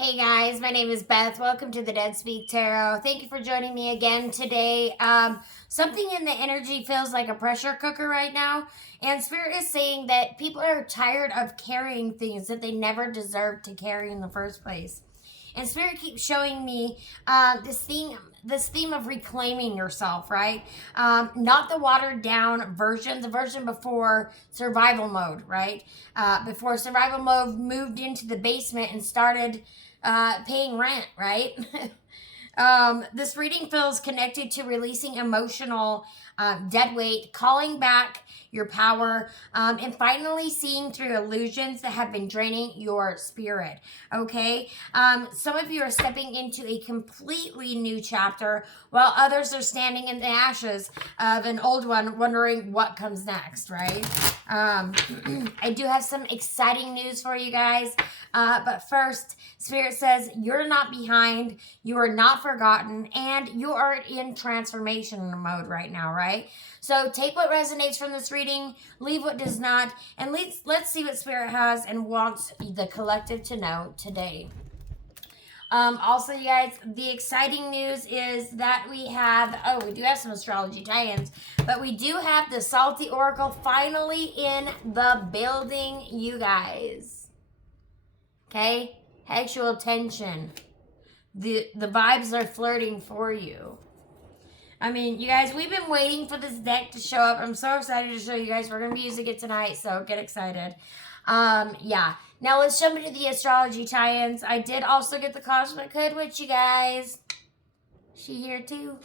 Hey guys, my name is Beth. Welcome to the Dead Speak Tarot. Thank you for joining me again today. Something in the energy feels like a pressure cooker right now, and Spirit is saying that people are tired of carrying things that they never deserved to carry in the first place. And Spirit keeps showing me this theme of reclaiming yourself, right? Not the watered down version, the version before survival mode, right? Before survival mode moved into the basement and started paying rent, right? This reading feels connected to releasing emotional dead weight, calling back your power, and finally seeing through illusions that have been draining your spirit. Okay? Some of you are stepping into a completely new chapter, while others are standing in the ashes of an old one, wondering what comes next, right? I do have some exciting news for you guys. But first, Spirit says you're not behind, you are not forgotten, and you are in transformation mode right now, right? So take what resonates from this reading, leave what does not, and let's see what Spirit has and wants the collective to know today. Also, you guys, the exciting news is that we do have some astrology tie-ins, but we do have the Salty Oracle finally in the building, you guys. Okay? Actual tension. The vibes are flirting for you. I mean, you guys, we've been waiting for this deck to show up. I'm so excited to show you guys. We're going to be using it tonight, so get excited. Yeah. Now let's jump into the astrology tie-ins. I did also get the Cosmic Hood with you guys. She here too.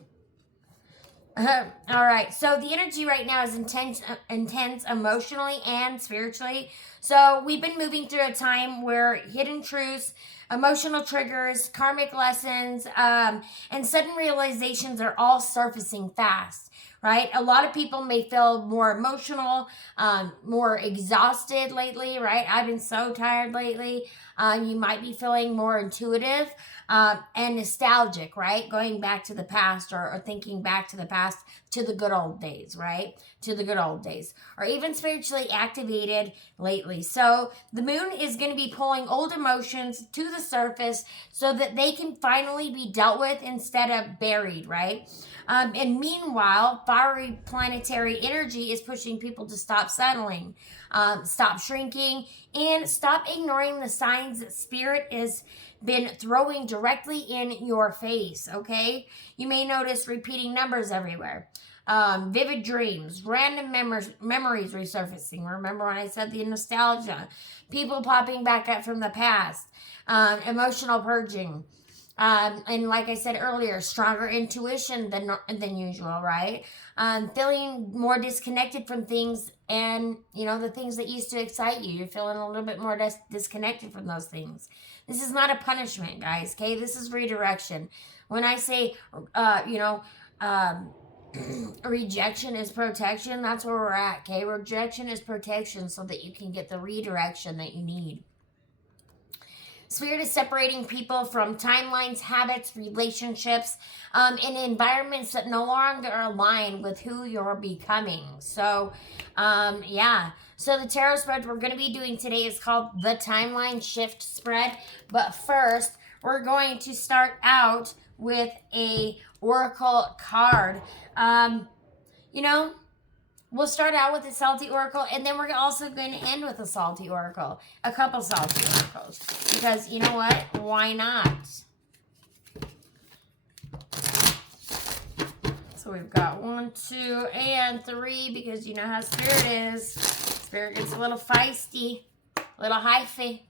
All right. So the energy right now is intense emotionally and spiritually. So we've been moving through a time where hidden truths, emotional triggers, karmic lessons, and sudden realizations are all surfacing fast, right? A lot of people may feel more emotional, more exhausted lately, right? I've been so tired lately. You might be feeling more intuitive and nostalgic, right? Going back to the past or thinking back to the past, to the good old days, right? To the good old days. Or even spiritually activated lately. So the moon is going to be pulling old emotions to the surface so that they can finally be dealt with instead of buried, right? And meanwhile, fiery planetary energy is pushing people to stop settling, stop shrinking, and stop ignoring the signs that Spirit is been throwing directly in your face, okay? You may notice repeating numbers everywhere. Vivid dreams, random memories resurfacing. Remember when I said the nostalgia? People popping back up from the past. Emotional purging. And like I said earlier, stronger intuition than usual, right? Feeling more disconnected from things and, the things that used to excite you. You're feeling a little bit more disconnected from those things. This is not a punishment, guys, okay? This is redirection. When I say, rejection is protection, that's where we're at, okay? Rejection is protection so that you can get the redirection that you need. Spirit is separating people from timelines, habits, relationships, and environments that no longer align with who you're becoming. So, yeah. So the tarot spread we're going to be doing today is called the Timeline Shift Spread. But first, we're going to start out with a oracle card. We'll start out with the Salty Oracle, and then we're also going to end with a Salty Oracle. A couple Salty Oracles. Because, you know what? Why not? So we've got 1, 2, and 3, because you know how Spirit is. Spirit gets a little feisty. A little hyphy.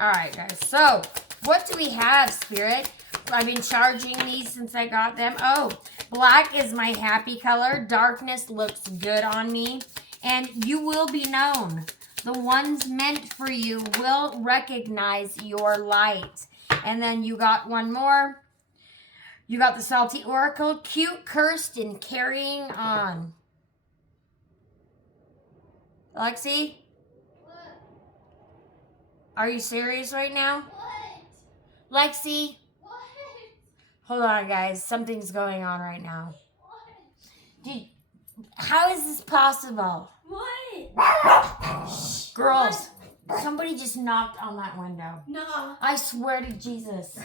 Alright, guys. So, what do we have, Spirit? I've been charging these since I got them. Oh, black is my happy color. Darkness looks good on me. And you will be known. The ones meant for you will recognize your light. And then you got one more. You got the Salty Oracle. Cute, cursed, and carrying on. Lexi? What? Are you serious right now? What? Lexi? What? Hold on, guys. Something's going on right now. What? How is this possible? What? Girls, Somebody just knocked on that window. No. I swear to Jesus.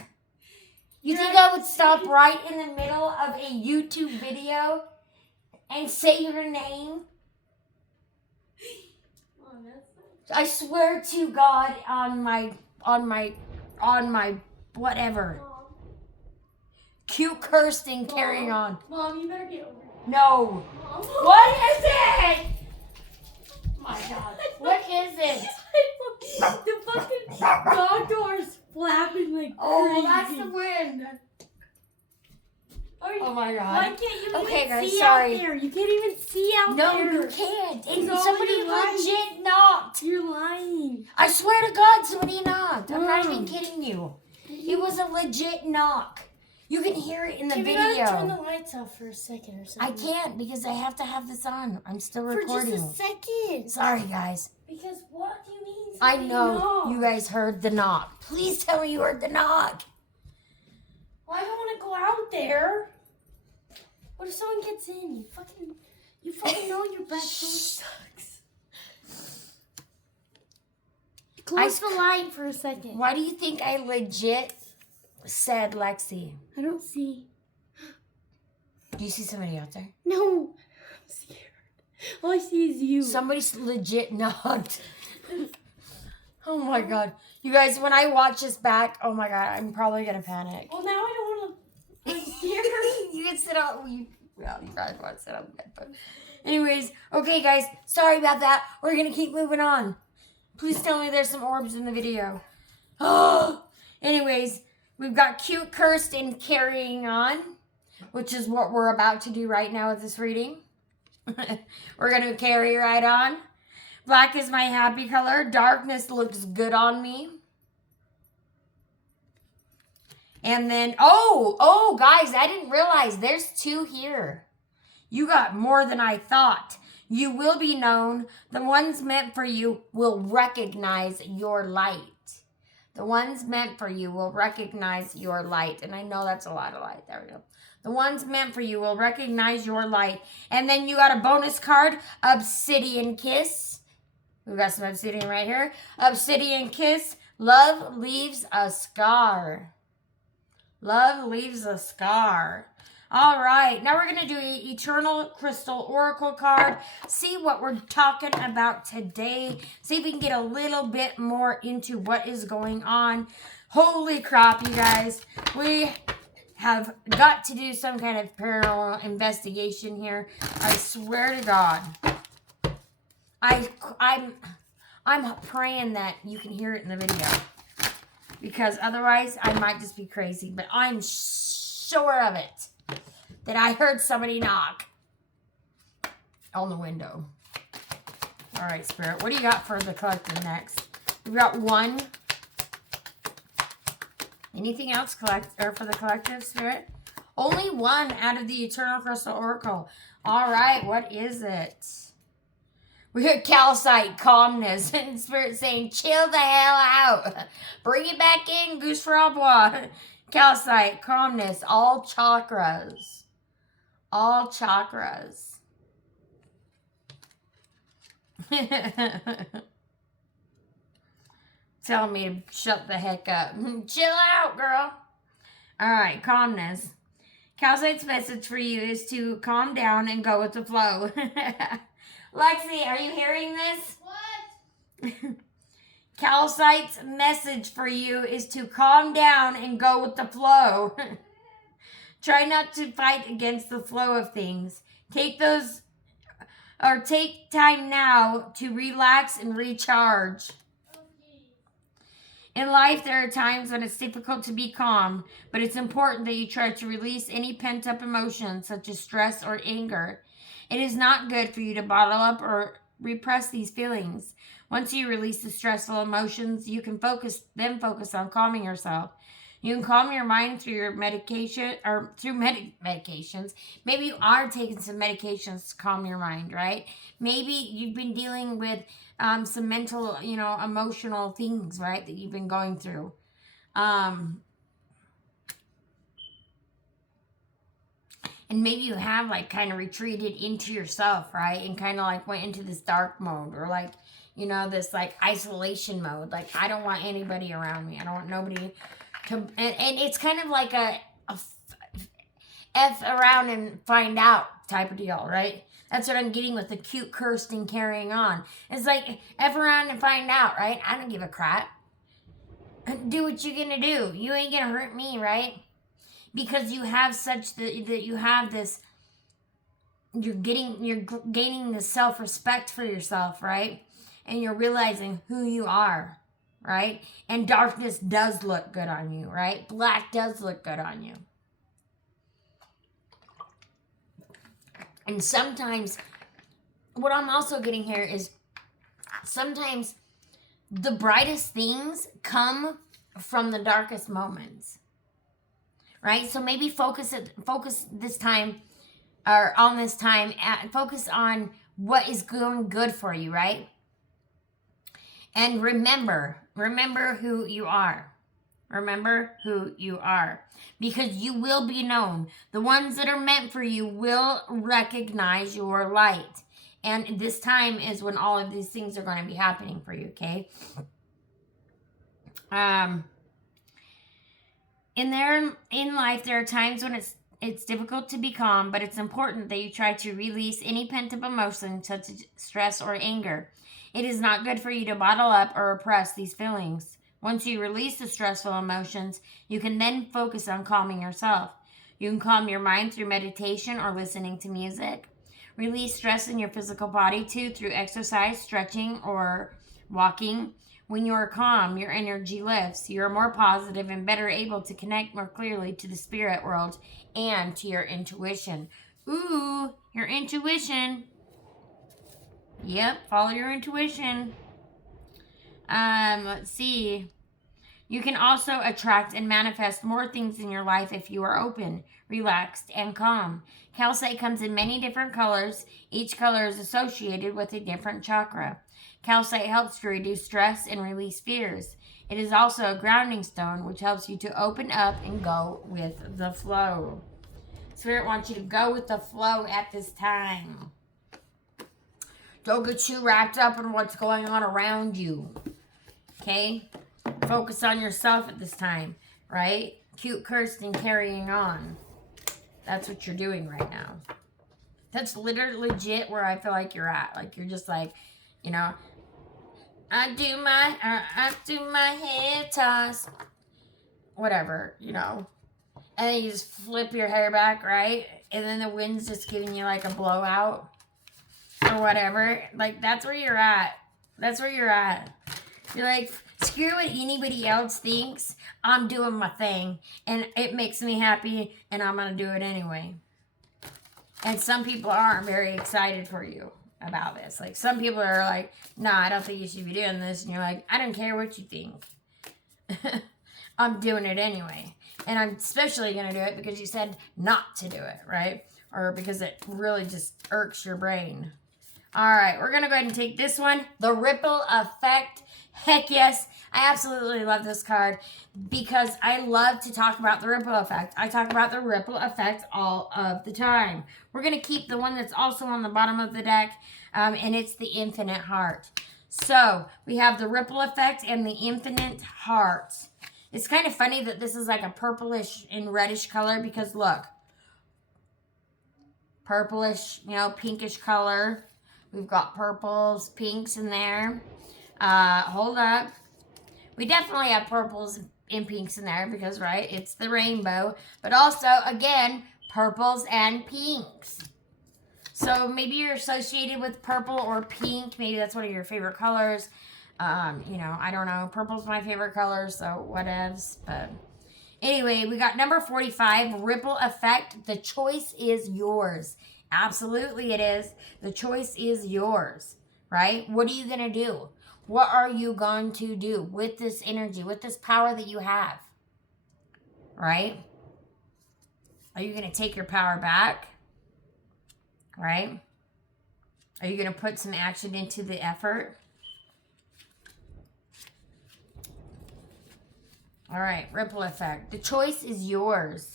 You think I would stop right in the middle of a YouTube video and say your name? Oh, that's I swear to God on my whatever. Mom. Cute cursed and carrying on. Mom, you better get over it. No. Mom. What is it? My God. What is it? The fucking dog door's flapping like Oh, crazy. that's the wind. Oh my Why God. can't you Okay, even guys, see sorry. out there? You can't even see out No, there. you can't. And No, somebody you're lying. legit knocked. You're lying. I swear to God, somebody knocked. I'm not even Mm. kidding you. It was a legit knock. You can hear it in the Can we video. turn the lights off for a second or I something? can't because I have to have this on. I'm still For recording. just a second. Sorry, guys. Because what do you mean? I somebody know knocked? you guys heard the knock. Please tell me you heard the knock. Well, I don't want to go out there. What if someone gets in? You fucking know your back door sucks. Close the light for a second. Why do you think I legit said Lexi? I don't see. Do you see somebody out there? No. I'm scared. All I see is you. Somebody's legit knocked. Oh my God. You guys, when I watch this back, oh my God, I'm probably going to panic. Well, now I don't want to. I'm scared. You can sit on, you guys want to sit on the bed, but anyways, okay guys, sorry about that. We're going to keep moving on. Please tell me there's some orbs in the video. Oh, anyways, we've got cute, cursed, and carrying on, which is what we're about to do right now with this reading. We're going to carry right on. Black is my happy color. Darkness looks good on me. And then, oh, guys, I didn't realize there's 2 here. You got more than I thought. You will be known. The ones meant for you will recognize your light. The ones meant for you will recognize your light. And I know that's a lot of light. There we go. The ones meant for you will recognize your light. And then you got a bonus card, Obsidian Kiss. We've got some obsidian right here. Obsidian Kiss. Love leaves a scar. Love leaves a scar. All right. Now we're going to do an Eternal Crystal Oracle card. See what we're talking about today. See if we can get a little bit more into what is going on. Holy crap, you guys. We have got to do some kind of paranormal investigation here. I swear to God. I'm praying that you can hear it in the video. Because otherwise, I might just be crazy. But I'm sure of it. That I heard somebody knock. On the window. Alright, Spirit. What do you got for the collective next? We've got 1. Anything else for the collective, Spirit? Only 1 out of the Eternal Crystal Oracle. Alright, what is it? We got calcite, calmness, and Spirit saying, chill the hell out. Bring it back in, Goose Frobwa. Calcite, calmness, all chakras. All chakras. Tell me to shut the heck up. Chill out, girl. All right, calmness. Calcite's message for you is to calm down and go with the flow. Lexi, are you hearing this? What? Calcite's message for you is to calm down and go with the flow. Try not to fight against the flow of things. Take time now to relax and recharge. In life, there are times when it's difficult to be calm, but it's important that you try to release any pent-up emotions such as stress or anger. It is not good for you to bottle up or repress these feelings. Once you release the stressful emotions, you can focus on calming yourself. You can calm your mind through your medication or through medications. Maybe you are taking some medications to calm your mind, right? Maybe you've been dealing with some mental, emotional things, right, that you've been going through. And maybe you have kind of retreated into yourself, right? And kind of went into this dark mode or you know, this like isolation mode. Like, I don't want anybody around me. I don't want nobody to, and it's kind of like a F around and find out type of deal, right? That's what I'm getting with the cute, cursed, and carrying on. It's like F around and find out, right? I don't give a crap. Do what you're gonna do. You ain't gonna hurt me, right? Because you have such that you have this. You're gaining this self-respect for yourself, right? And you're realizing who you are, right? And darkness does look good on you, right? Black does look good on you. And sometimes, what I'm also getting here is sometimes the brightest things come from the darkest moments, right? So maybe focus this time, or on this time, focus on what is going good for you, right? And remember who you are. Remember who you are. Because you will be known. The ones that are meant for you will recognize your light. And this time is when all of these things are going to be happening for you, okay? In life, there are times when it's difficult to be calm, but it's important that you try to release any pent-up emotion, such as stress or anger. It is not good for you to bottle up or repress these feelings. Once you release the stressful emotions, you can then focus on calming yourself. You can calm your mind through meditation or listening to music. Release stress in your physical body too through exercise, stretching, or walking. When you are calm, your energy lifts. You are more positive and better able to connect more clearly to the spirit world and to your intuition. Ooh, your intuition. Yep, follow your intuition. Let's see. You can also attract and manifest more things in your life if you are open, relaxed, and calm. Calcite comes in many different colors. Each color is associated with a different chakra. Calcite helps to reduce stress and release fears. It is also a grounding stone, which helps you to open up and go with the flow. Spirit wants you to go with the flow at this time. Don't get too wrapped up in what's going on around you. Okay? Focus on yourself at this time, right? Cute, cursed, and carrying on. That's what you're doing right now. That's literally legit where I feel like you're at. Like, you're just like, you know, I do my head toss. Whatever, you know. And then you just flip your hair back, right? And then the wind's just giving you like a blowout. Or whatever. Like, that's where you're at. That's where you're at. You're like, screw what anybody else thinks. I'm doing my thing. And it makes me happy. And I'm going to do it anyway. And some people aren't very excited for you about this. Like, some people are like, nah, I don't think you should be doing this. And you're like, I don't care what you think. I'm doing it anyway. And I'm especially going to do it because you said not to do it, right? Or because it really just irks your brain. All right, we're going to go ahead and take this one. The Ripple Effect. Heck yes. I absolutely love this card because I love to talk about the ripple effect. I talk about the ripple effect all of the time. We're going to keep the one that's also on the bottom of the deck, and it's the Infinite Heart. So we have the ripple effect and the Infinite Heart. It's kind of funny that this is like a purplish and reddish color because look, purplish, you know, pinkish color. We've got purples, pinks in there. Hold up. We definitely have purples and pinks in there because, right, it's the rainbow. But also, again, purples and pinks. So maybe you're associated with purple or pink. Maybe that's one of your favorite colors. You know, I don't know. Purple's my favorite color, so whatevs. But anyway, we got number 45, Ripple Effect. The choice is yours. Absolutely it is. The choice is yours, right? What are you going to do? What are you going to do with this energy, with this power that you have? Right? Are you going to take your power back? Right? Are you going to put some action into the effort? All right, ripple effect. The choice is yours.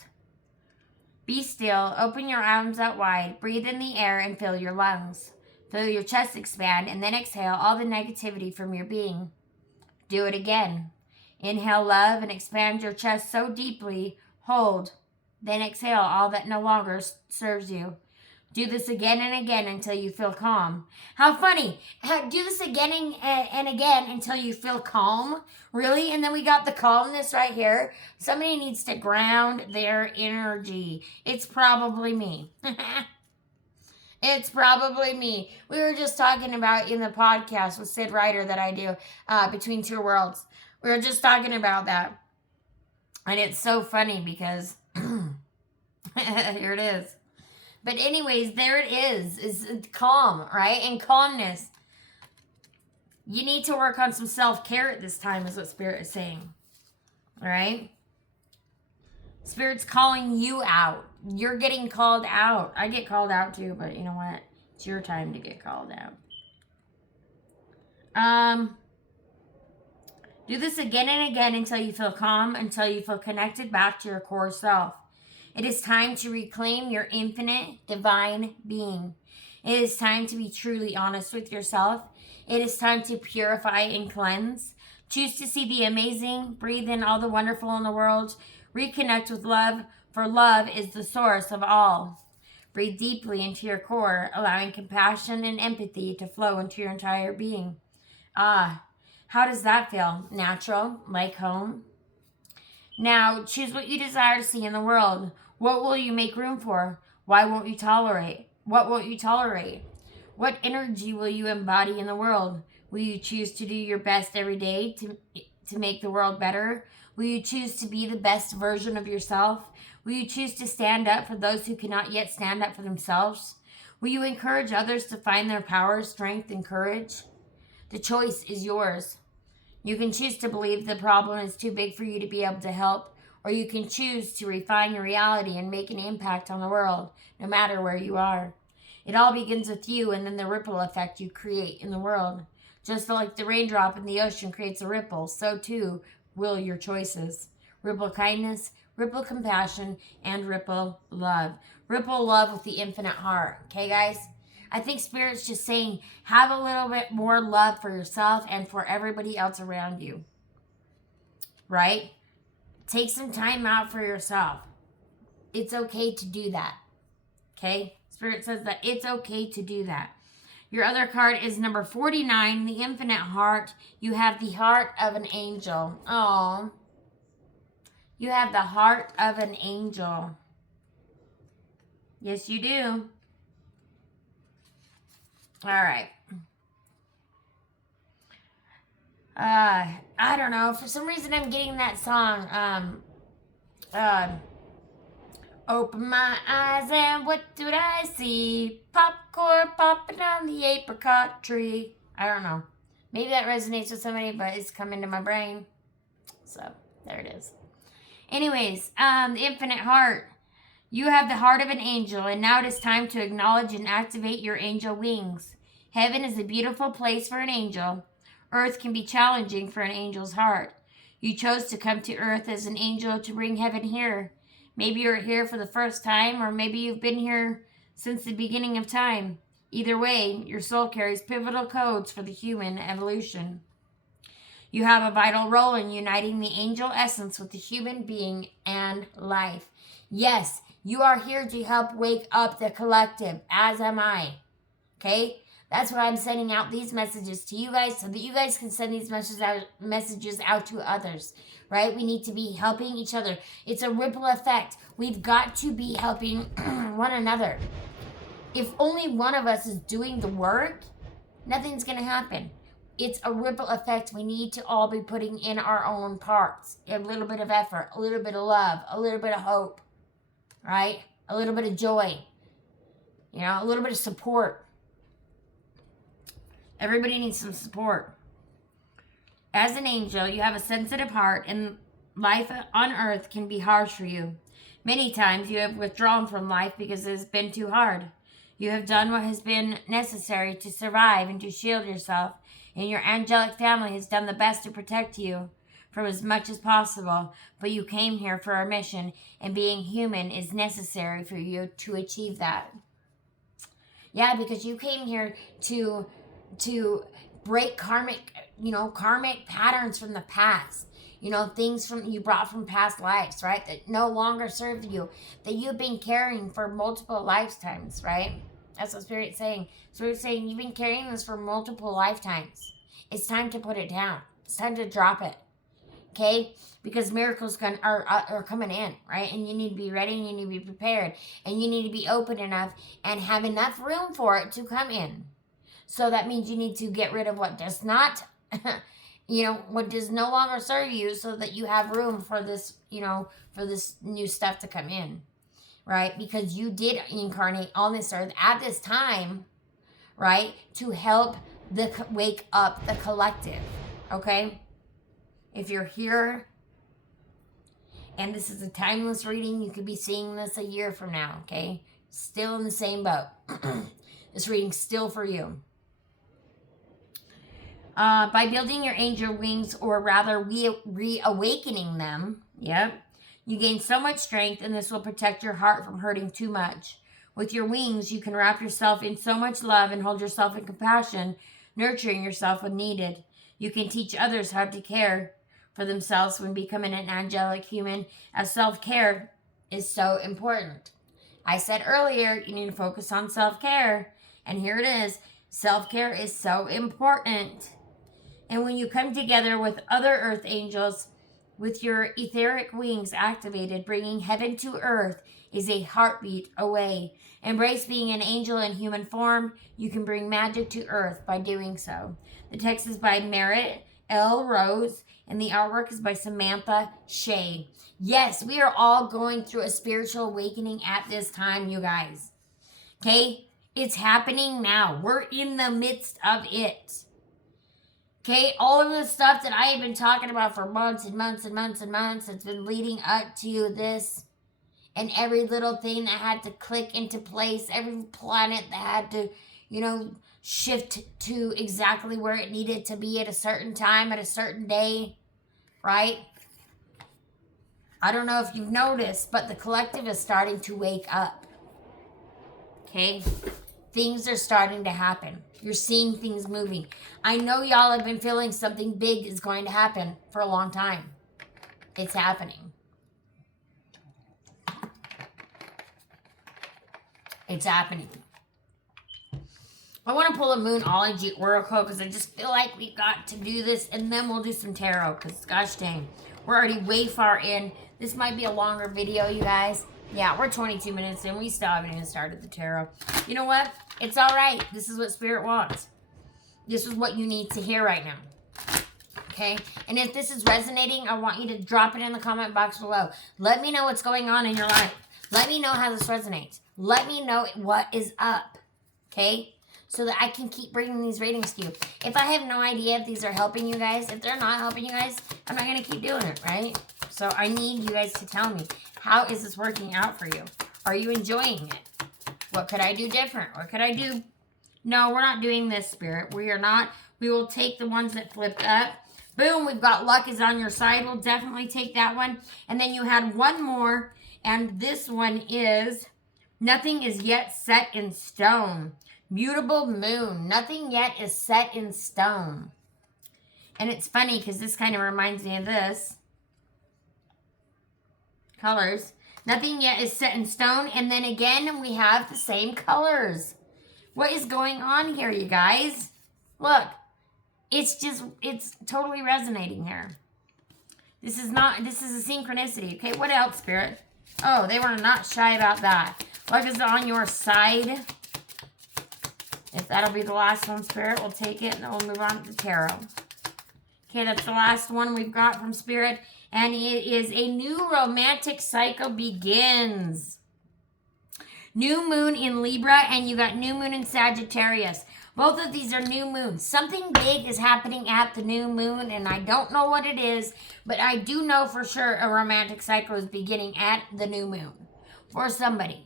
Be still, open your arms out wide, breathe in the air, and fill your lungs. Feel your chest expand and then exhale all the negativity from your being. Do it again. Inhale love and expand your chest so deeply. Hold. Then exhale all that no longer serves you. Do this again and again until you feel calm. How funny. Do this again and again until you feel calm. Really? And then we got the calmness right here. Somebody needs to ground their energy. It's probably me. It's probably me. We were just talking about in the podcast with Sid Ryder that I do, Between Two Worlds. We were just talking about that. And it's so funny because here it is. But anyways, there it is. It's calm, right? And calmness. You need to work on some self-care at this time is what Spirit is saying. All right? Spirit's calling you out. You're getting called out. I get called out too, but you know what? It's your time to get called out. Do this again and again until you feel calm, until you feel connected back to your core self. It is time to reclaim your infinite divine being. It is time to be truly honest with yourself. It is time to purify and cleanse. Choose to see the amazing. Breathe in all the wonderful in the world. Reconnect with love, for love is the source of all. Breathe deeply into your core, allowing compassion and empathy to flow into your entire being. Ah, how does that feel? Natural, like home? Now, choose what you desire to see in the world. What will you make room for? Why won't you tolerate? What won't you tolerate? What energy will you embody in the world? Will you choose to do your best every day to make the world better? Will you choose to be the best version of yourself? Will you choose to stand up for those who cannot yet stand up for themselves? Will you encourage others to find their power, strength, and courage? The choice is yours. You can choose to believe the problem is too big for you to be able to help, or you can choose to refine your reality and make an impact on the world, no matter where you are. It all begins with you and then the ripple effect you create in the world. Just like the raindrop in the ocean creates a ripple, so too will your choices. Ripple kindness, ripple compassion, and ripple love. Ripple love with the infinite heart. Okay, guys? I think Spirit's just saying, have a little bit more love for yourself and for everybody else around you. Right? Take some time out for yourself. It's okay to do that. Okay? Spirit says that it's okay to do that. Your other card is number 49, the infinite heart. You have the heart of an angel. Oh. You have the heart of an angel. Yes, you do. All right. I don't know. For some reason, I'm getting that song. Open my eyes and what did I see? Popcorn popping on the apricot tree. I don't know. Maybe that resonates with somebody, but it's coming to my brain. So, there it is. Anyways, the infinite heart. You have the heart of an angel, and now it is time to acknowledge and activate your angel wings. Heaven is a beautiful place for an angel. Earth can be challenging for an angel's heart. You chose to come to earth as an angel to bring heaven here. Maybe you're here for the first time, or maybe you've been here since the beginning of time. Either way, your soul carries pivotal codes for the human evolution. You have a vital role in uniting the angel essence with the human being and life. Yes, you are here to help wake up the collective, as am I. Okay? That's why I'm sending out these messages to you guys, so that you guys can send these messages out to others, right? We need to be helping each other. It's a ripple effect. We've got to be helping one another. If only one of us is doing the work, nothing's going to happen. It's a ripple effect. We need to all be putting in our own parts. A little bit of effort, a little bit of love, a little bit of hope, right? A little bit of joy, a little bit of support. Everybody needs some support. As an angel, you have a sensitive heart, and life on earth can be harsh for you. Many times you have withdrawn from life because it has been too hard. You have done what has been necessary to survive and to shield yourself, and your angelic family has done the best to protect you from as much as possible. But you came here for a mission, and being human is necessary for you to achieve that. Yeah, because you came here to break karmic, karmic patterns from the past. Things from you brought from past lives, right? That no longer serve you, that you've been carrying for multiple lifetimes, right? That's what Spirit's saying. Spirit's saying you've been carrying this for multiple lifetimes. It's time to put it down. It's time to drop it. Okay? Because miracles are coming in, right? And you need to be ready and you need to be prepared. And you need to be open enough and have enough room for it to come in. So that means you need to get rid of what does not, what does no longer serve you, so that you have room for this, for this new stuff to come in, right? Because you did incarnate on this earth at this time, right? To help wake up the collective, okay? If you're here, and this is a timeless reading, you could be seeing this a year from now, okay? Still in the same boat. This reading's still for you. By building your angel wings, or rather reawakening them, you gain so much strength, and this will protect your heart from hurting too much. With your wings, you can wrap yourself in so much love and hold yourself in compassion, nurturing yourself when needed. You can teach others how to care for themselves when becoming an angelic human, as self-care is so important. I said earlier, you need to focus on self-care, and here it is. Self-care is so important. And when you come together with other earth angels, with your etheric wings activated, bringing heaven to earth is a heartbeat away. Embrace being an angel in human form. You can bring magic to earth by doing so. The text is by Merritt L. Rose, and the artwork is by Samantha Shea. Yes, we are all going through a spiritual awakening at this time, you guys. Okay? It's happening now. We're in the midst of it. Okay, all of the stuff that I have been talking about for months and months and months and months, it's been leading up to this, and every little thing that had to click into place, every planet that had to, shift to exactly where it needed to be at a certain time, at a certain day, right? I don't know if you've noticed, but the collective is starting to wake up. Okay? Things are starting to happen. You're seeing things moving. I know y'all have been feeling something big is going to happen for a long time. It's happening. It's happening. I want to pull a Moonology Oracle because I just feel like we've got to do this, and then we'll do some tarot because, gosh dang, we're already way far in. This might be a longer video, you guys. Yeah, we're 22 minutes in. We still haven't even started the tarot. You know what? It's all right. This is what Spirit wants. This is what you need to hear right now. Okay? And if this is resonating, I want you to drop it in the comment box below. Let me know what's going on in your life. Let me know how this resonates. Let me know what is up. Okay? So that I can keep bringing these readings to you. If I have no idea if these are helping you guys, if they're not helping you guys, I'm not going to keep doing it, right? So I need you guys to tell me, how is this working out for you? Are you enjoying it? What could I do different? What could I do? No, we're not doing this, Spirit. We are not. We will take the ones that flipped up. Boom, we've got luck is on your side. We'll definitely take that one. And then you had one more, and this one is nothing is yet set in stone. Mutable moon. Nothing yet is set in stone. And it's funny because this kind of reminds me of this. Colors. Nothing yet is set in stone. And then again, we have the same colors. What is going on here, you guys? Look. It's totally resonating here. This is a synchronicity. Okay, what else, Spirit? Oh, they were not shy about that. Luck is on your side. If that'll be the last one, Spirit, we'll take it, and then we'll move on to the tarot. Okay, that's the last one we've got from Spirit. And it is a new romantic cycle begins. New moon in Libra, and you got new moon in Sagittarius. Both of these are new moons. Something big is happening at the new moon, and I don't know what it is, but I do know for sure a romantic cycle is beginning at the new moon for somebody.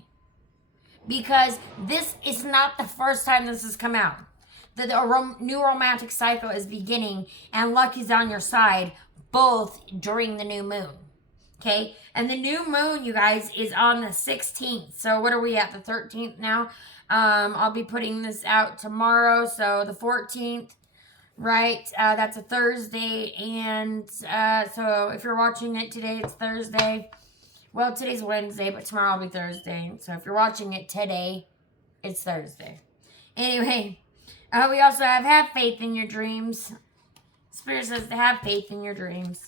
Because this is not the first time this has come out. The new romantic cycle is beginning, and luck is on your side, both during the new moon. Okay, and the new moon, you guys, is on the 16th. So what are we at, the 13th now? I'll be putting this out tomorrow, so the 14th, right? That's a Thursday, and so if you're watching it today, it's Thursday. Well, today's Wednesday, but tomorrow will be Thursday. So if you're watching it today, it's Thursday. Anyway, we also have faith in your dreams. Spirit says to have faith in your dreams.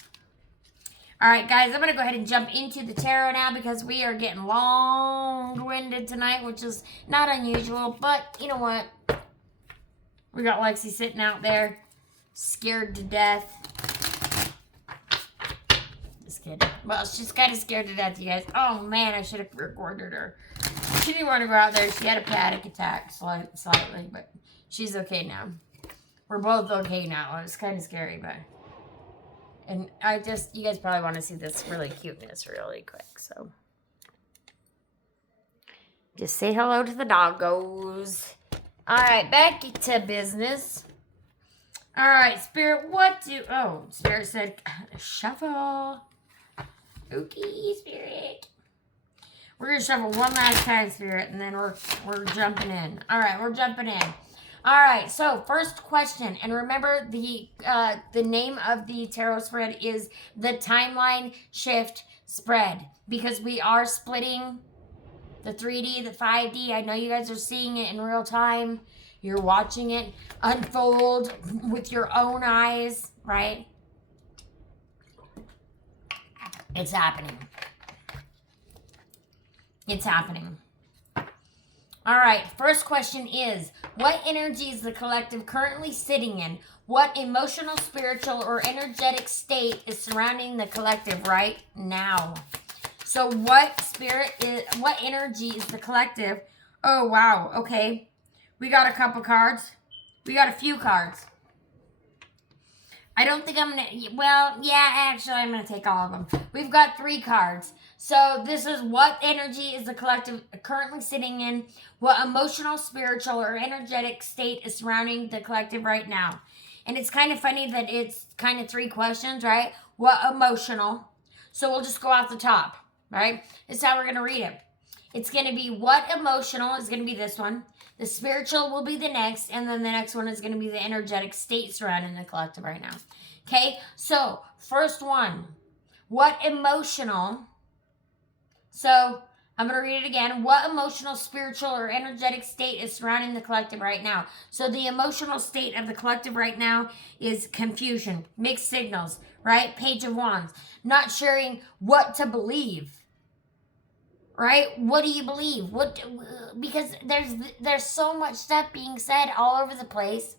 All right, guys, I'm going to go ahead and jump into the tarot now because we are getting long-winded tonight, which is not unusual. But you know what? We got Lexi sitting out there, scared to death. Just kidding. Well, she's kind of scared to death, you guys. Oh, man, I should have recorded her. She didn't want to go out there. She had a panic attack slightly, but she's okay now. We're both okay now. It was kind of scary, but... And you guys probably want to see this really cuteness really quick, so. Just say hello to the doggos. All right, back to business. All right, Spirit, Spirit said, shuffle. Okay, Spirit. We're going to shuffle one last time, Spirit, and then we're jumping in. All right, we're jumping in. All right, so first question, and remember the name of the tarot spread is the Timeline Shift Spread, because we are splitting the 3D, the 5D. I know you guys are seeing it in real time. You're watching it unfold with your own eyes, right? It's happening. It's happening. All right, first question is, what energy is the collective currently sitting in? What emotional, spiritual, or energetic state is surrounding the collective right now? So what energy is the collective? Oh, wow, okay. We got a couple cards. We got a few cards. I don't think I'm going to, well, yeah, actually, I'm going to take all of them. We've got 3 cards. So this is what energy is the collective currently sitting in, what emotional, spiritual, or energetic state is surrounding the collective right now. And it's kind of funny that it's kind of 3 questions, right? What emotional? So we'll just go off the top, right? This is how we're going to read it. It's going to be what emotional is going to be this one. The spiritual will be the next, and then the next one is going to be the energetic state surrounding the collective right now. Okay, so first one, what emotional? So I'm going to read it again. What emotional, spiritual, or energetic state is surrounding the collective right now? So the emotional state of the collective right now is confusion, mixed signals, right? Page of Wands, not sharing what to believe. Right? What do you believe? Because there's so much stuff being said all over the place,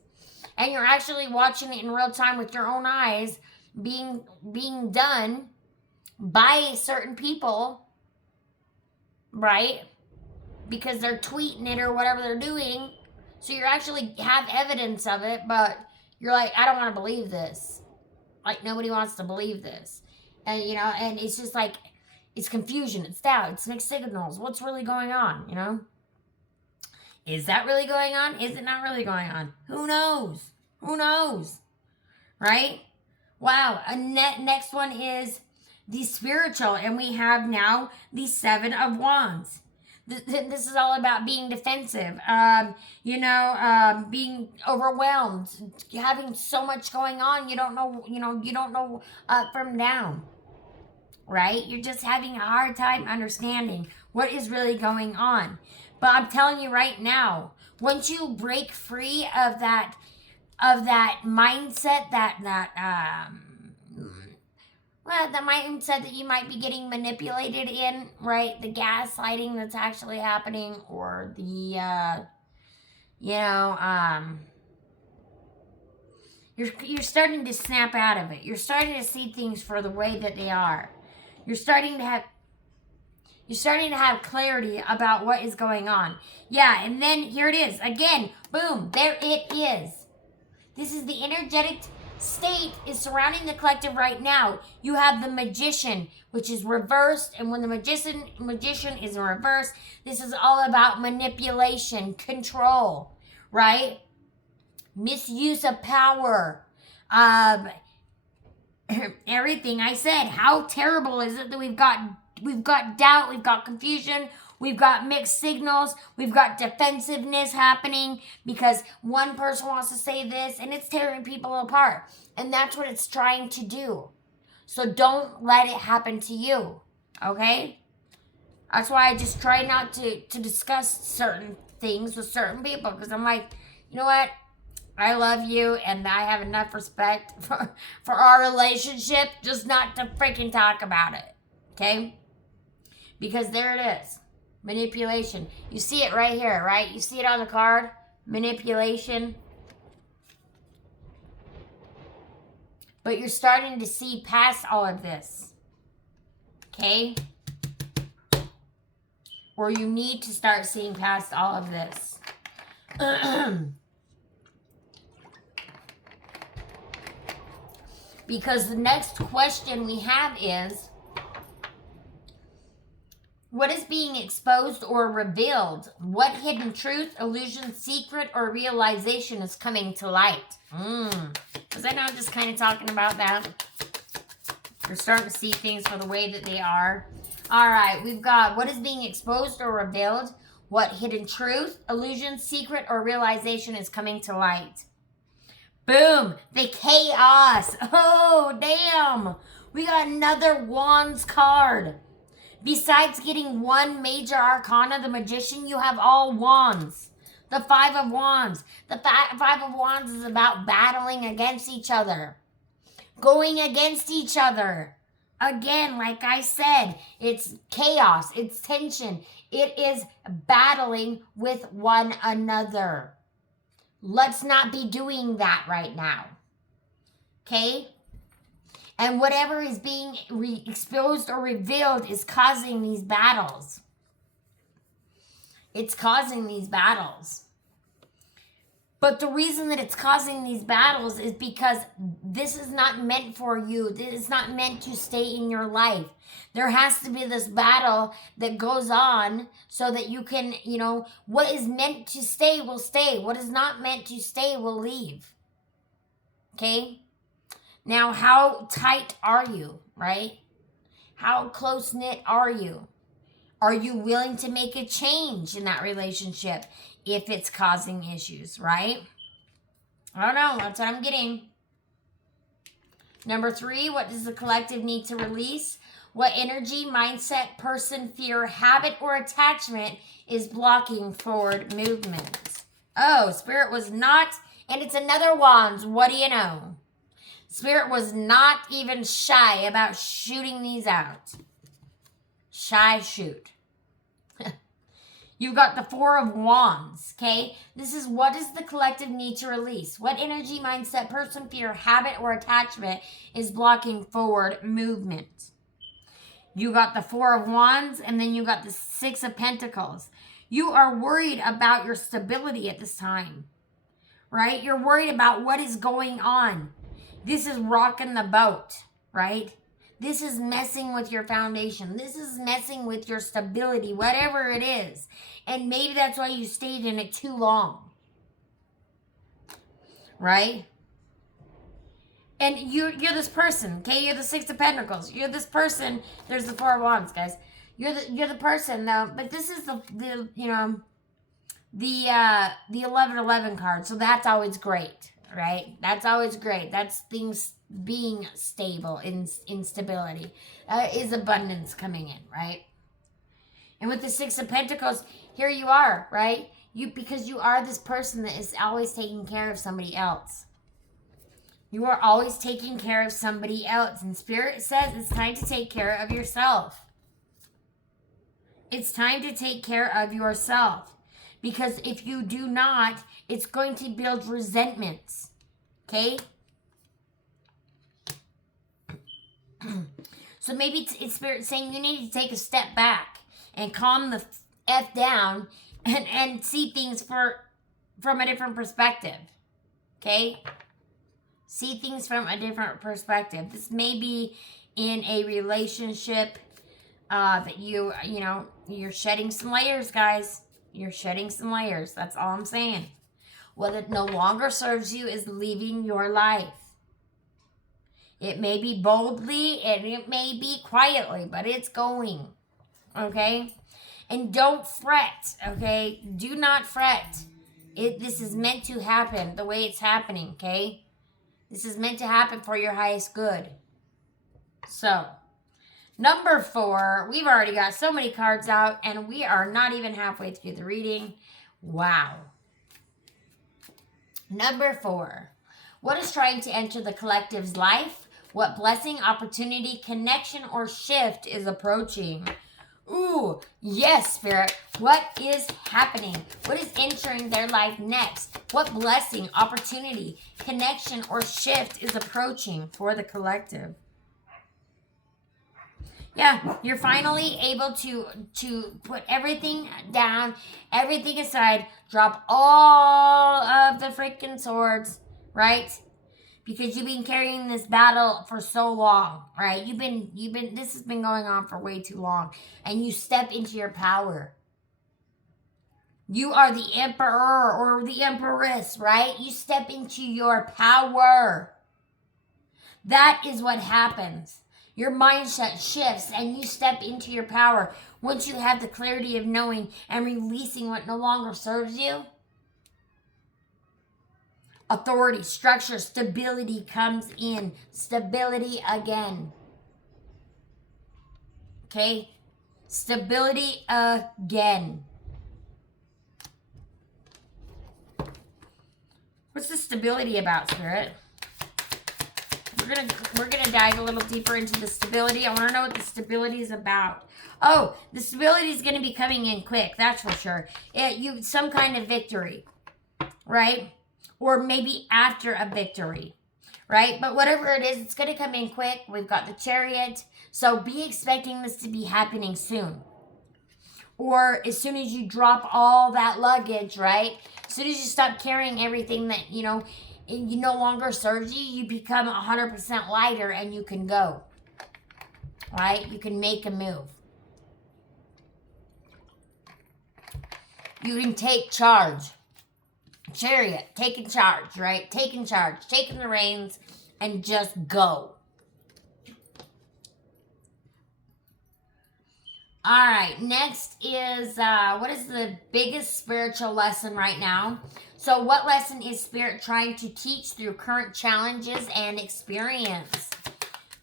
and you're actually watching it in real time with your own eyes being done by certain people, right? Because they're tweeting it or whatever they're doing. So you actually have evidence of it, but you're like, I don't want to believe this. Like, nobody wants to believe this. And, and it's just like, it's confusion, it's doubt, it's mixed signals. What's really going on, Is that really going on? Is it not really going on? Who knows? Who knows? Right? Wow. Next one is the spiritual, and we have now the 7 of Wands. This is all about being defensive, being overwhelmed, having so much going on, you don't know up from down. Right? You're just having a hard time understanding what is really going on. But I'm telling you right now, once you break free of that mindset, the mindset that you might be getting manipulated in, right? The gaslighting that's actually happening, or the, you're starting to snap out of it. You're starting to see things for the way that they are. You're starting to have clarity about what is going on. Yeah, and then here it is. Again, boom, there it is. This is the energetic state is surrounding the collective right now. You have the Magician, which is reversed, and when the magician is in reverse, this is all about manipulation, control, right? Misuse of power, everything I said. How terrible is it that we've got doubt, we've got confusion, we've got mixed signals, we've got defensiveness happening because one person wants to say this and it's tearing people apart. And that's what it's trying to do. So don't let it happen to you. Okay? That's why I just try not to discuss certain things with certain people, because I'm like, you know what? I love you and I have enough respect for our relationship just not to freaking talk about it. Okay? Because there it is. Manipulation. You see it right here, right? You see it on the card? Manipulation. But you're starting to see past all of this. Okay? Or you need to start seeing past all of this. Because the next question we have is, what is being exposed or revealed? What hidden truth, illusion, secret, or realization is coming to light? Was I now just kind of talking about that? You're starting to see things for the way that they are. All right, we've got what is being exposed or revealed? What hidden truth, illusion, secret, or realization is coming to light? Boom, the chaos. Oh, damn. We got another Wands card. Besides getting one major arcana, the Magician, you have all Wands. The Five of Wands. The Five of Wands is about battling against each other. Going against each other. Again, like I said, it's chaos. It's tension. It is battling with one another. Let's not be doing that right now. Okay? And whatever is being exposed or revealed is causing these battles. It's causing these battles. But the reason that it's causing these battles is because this is not meant for you. This is not meant to stay in your life. There has to be this battle that goes on so that you can, what is meant to stay will stay. What is not meant to stay will leave. Okay? Now, how tight are you, right? How close-knit are you? Are you willing to make a change in that relationship if it's causing issues, right? I don't know. That's what I'm getting. Number 3, what does the collective need to release? What energy, mindset, person, fear, habit, or attachment is blocking forward movement? Oh, Spirit was not, and it's another Wands. What do you know? Spirit was not even shy about shooting these out. Shy shoot. You've got the Four of Wands, okay? This is what does the collective need to release? What energy, mindset, person, fear, habit, or attachment is blocking forward movement? You got the Four of Wands, and then you got the Six of Pentacles. You are worried about your stability at this time, right? You're worried about what is going on. This is rocking the boat, right? This is messing with your foundation. This is messing with your stability, whatever it is. And maybe that's why you stayed in it too long. Right? And you're this person, okay? You're the Six of Pentacles. You're this person. There's the Four of Wands, guys. You're the person, though. But this is the 1111 card. So that's always great, right? That's always great. That's things being stable in stability. Is abundance coming in, right? And with the Six of Pentacles, here you are, right? Because you are this person that is always taking care of somebody else. You are always taking care of somebody else. And Spirit says it's time to take care of yourself. It's time to take care of yourself. Because if you do not, it's going to build resentments. Okay? So maybe it's Spirit saying you need to take a step back and calm the F down and see things from a different perspective. Okay? See things from a different perspective. This may be in a relationship that you're shedding some layers, guys. You're shedding some layers. That's all I'm saying. What it no longer serves you is leaving your life. It may be boldly and it may be quietly, but it's going. Okay? And don't fret. Okay? Do not fret. This is meant to happen the way it's happening. Okay? This is meant to happen for your highest good. So, number 4, we've already got so many cards out and we are not even halfway through the reading. Wow. Number 4, what is trying to enter the collective's life? What blessing, opportunity, connection, or shift is approaching? Ooh, yes, Spirit. What is happening? What is entering their life next? What blessing, opportunity, connection, or shift is approaching for the collective? Yeah, you're finally able to put everything down, everything aside, drop all of the freaking swords, right? Because you've been carrying this battle for so long, right? This has been going on for way too long. And you step into your power. You are the emperor or the empress, right? You step into your power. That is what happens. Your mindset shifts and you step into your power once you have the clarity of knowing and releasing what no longer serves you. Authority, structure, stability comes in. Stability again. Okay? Stability again. What's the stability about, Spirit? We're gonna dive a little deeper into the stability. I want to know what the stability is about. Oh, the stability is gonna be coming in quick. That's for sure. Some kind of victory, right? Or maybe after a victory, right? But whatever it is, it's gonna come in quick. We've got the Chariot, so be expecting this to be happening soon. Or as soon as you drop all that luggage, right? As soon as you stop carrying everything that you no longer serves you, you become 100% lighter and you can go, right? You can make a move. You can take charge. Chariot, taking charge, right? Taking charge, taking the reins, and just go. All right, next is, what is the biggest spiritual lesson right now? So what lesson is Spirit trying to teach through current challenges and experience?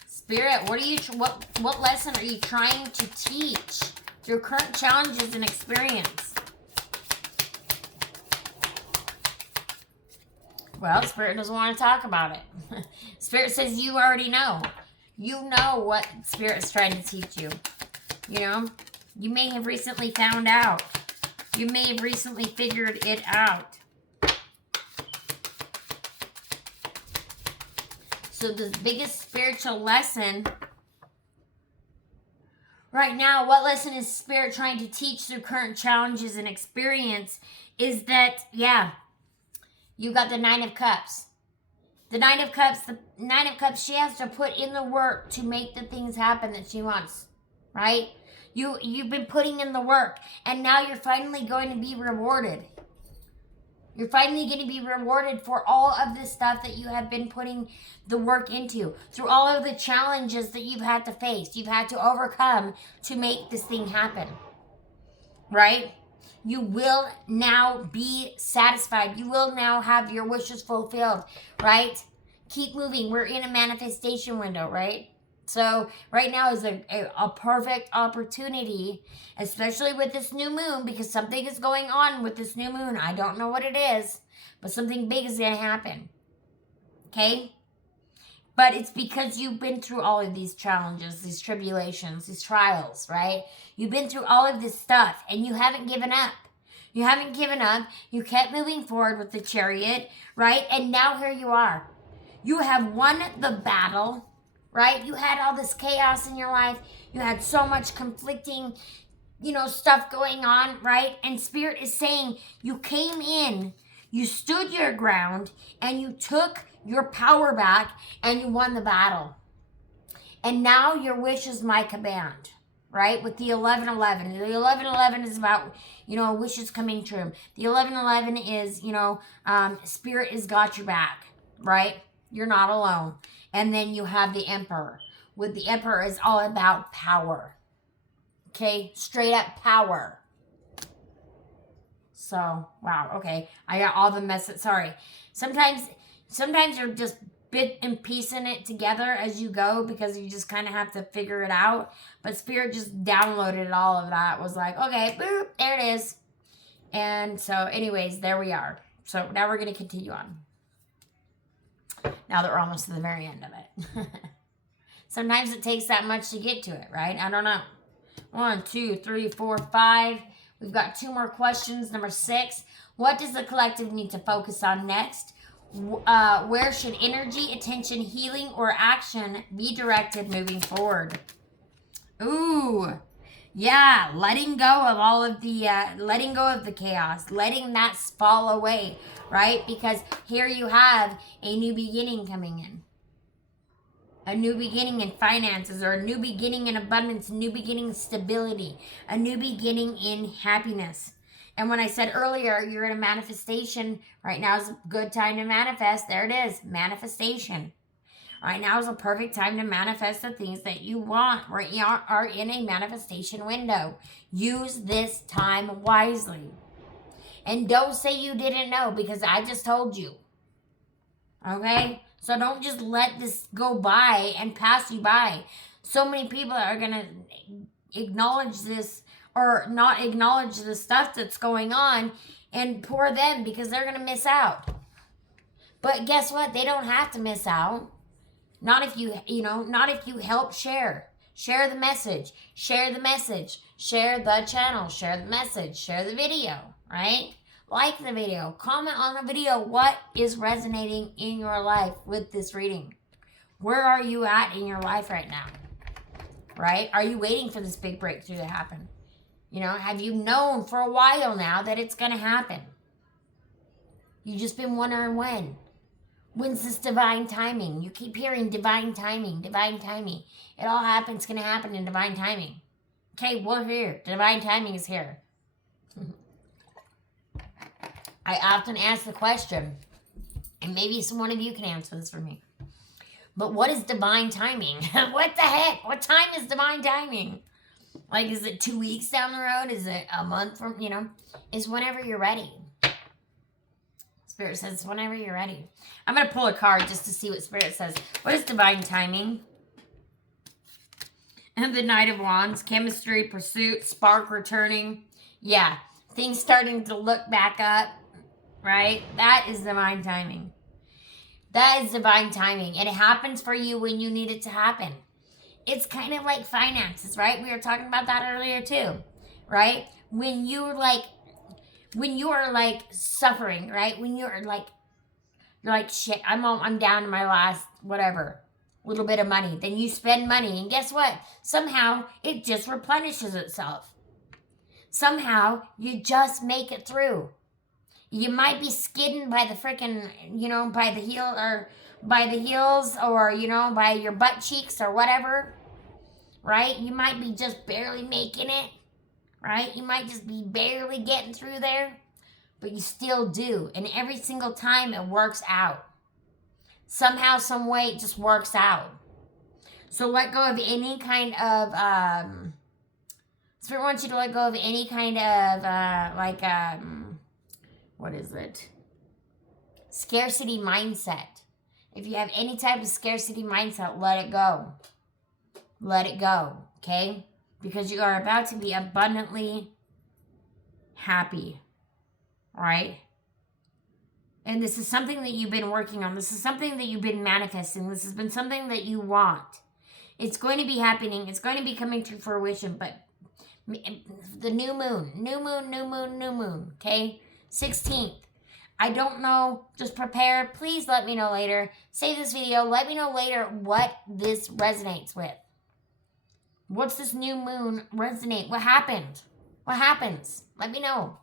Spirit, what lesson are you trying to teach through current challenges and experience? Well, Spirit doesn't want to talk about it. Spirit says you already know. You know what Spirit is trying to teach you. You may have recently found out. You may have recently figured it out. So the biggest spiritual lesson right now, what lesson is Spirit trying to teach through current challenges and experience is that, you got the Nine of Cups. The Nine of Cups, she has to put in the work to make the things happen that she wants, right? You've been putting in the work, and now you're finally going to be rewarded. You're finally going to be rewarded for all of this stuff that you have been putting the work into, through all of the challenges that you've had to face, you've had to overcome to make this thing happen, right? You will now be satisfied. You will now have your wishes fulfilled, right? Keep moving. We're in a manifestation window, right? So right now is a perfect opportunity, especially with this new moon, because something is going on with this new moon. I don't know what it is, but something big is going to happen. Okay? But it's because you've been through all of these challenges, these tribulations, these trials, right? You've been through all of this stuff, and you haven't given up. You haven't given up. You kept moving forward with the Chariot, right? And now here you are. You have won the battle, right? You had all this chaos in your life. You had so much conflicting, stuff going on, right? And Spirit is saying you came in, you stood your ground, and you took your power back, and you won the battle. And now your wish is my command, right? With the 1111. The 1111 is about, wishes coming true. The 1111 is, Spirit has got your back, right? You're not alone. And then you have the Emperor. With the Emperor is all about power. Okay? Straight up power. So, wow, okay. I got all the messages. Sorry. Sometimes you're just bit and piecing it together as you go because you just kind of have to figure it out. But Spirit just downloaded all of that. Was like, okay, boop, there it is. And so, anyways, there we are. So now we're going to continue on. Now that we're almost to the very end of it. Sometimes it takes that much to get to it, right? I don't know. 1, 2, 3, 4, 5. We've got 2 more questions. Number 6. What does the collective need to focus on next? Where should energy, attention, healing, or action be directed moving forward? Ooh. Yeah, letting go of all of the, letting go of the chaos, letting that fall away, right? Because here you have a new beginning coming in. A new beginning in finances, or a new beginning in abundance, a new beginning in stability, a new beginning in happiness. And when I said earlier, you're in a manifestation, right now is a good time to manifest. There it is, manifestation. Right now is a perfect time to manifest the things that you want. We are in a manifestation window. Use this time wisely. And don't say you didn't know, because I just told you. Okay? So don't just let this go by and pass you by. So many people are going to acknowledge this or not acknowledge the stuff that's going on, and poor them, because they're going to miss out. But guess what? They don't have to miss out. Not if not if you help share. Share the message. Share the message. Share the channel. Share the message. Share the video, right? Like the video. Comment on the video. What is resonating in your life with this reading? Where are you at in your life right now? Right? Are you waiting for this big breakthrough to happen? Have you known for a while now that it's going to happen? You've just been wondering when. When's this divine timing? You keep hearing divine timing, divine timing. It all happens, going to happen in divine timing. Okay, we're here. Divine timing is here. I often ask the question, and maybe one of you can answer this for me. But what is divine timing? What the heck? What time is divine timing? Like, is it 2 weeks down the road? Is it a month from, It's whenever you're ready. Spirit says whenever you're ready. I'm going to pull a card just to see what Spirit says. What is divine timing? And the Knight of Wands. Chemistry, pursuit, spark returning. Yeah. Things starting to look back up. Right? That is divine timing. That is divine timing. And it happens for you when you need it to happen. It's kind of like finances, right? We were talking about that earlier too. Right? When you are suffering, right? When you're like, shit, I'm down to my last whatever little bit of money. Then you spend money, and guess what? Somehow it just replenishes itself. Somehow you just make it through. You might be skidding by the freaking, by the heel or by the heels, or by your butt cheeks or whatever, right? You might be just barely making it. Right? You might just be barely getting through there, but you still do. And every single time it works out. Somehow, some way, it just works out. So let go of any kind of, Spirit wants you to let go of any kind of, what is it? Scarcity mindset. If you have any type of scarcity mindset, let it go. Let it go, okay? Because you are about to be abundantly happy, all right? And this is something that you've been working on. This is something that you've been manifesting. This has been something that you want. It's going to be happening. It's going to be coming to fruition. But the new moon, okay? 16th. I don't know. Just prepare. Please let me know later. Save this video. Let me know later what this resonates with. What's this new moon resonate? What happened? What happens? Let me know.